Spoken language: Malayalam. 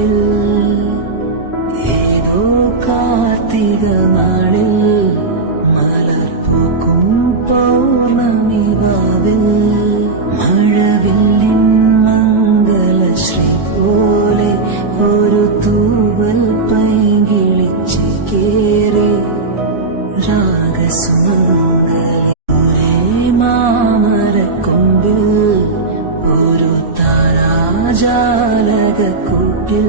കൂട്ടിൽ ഏതോ കാർത്തിക നാളിൽ മലർപ്പൂക്കും പൗർണമി ഭാവിൽ മഴവില്ലിൻ മംഗലശ്രീ പോലെ ഒരു തൂവൽ പൈകിളിച്ച് കേറി രാഗസുമംഗലി ഒരേ മാമരക്കൊമ്പിൽ ഒരു താരാജാലക കൂട്ടിൽ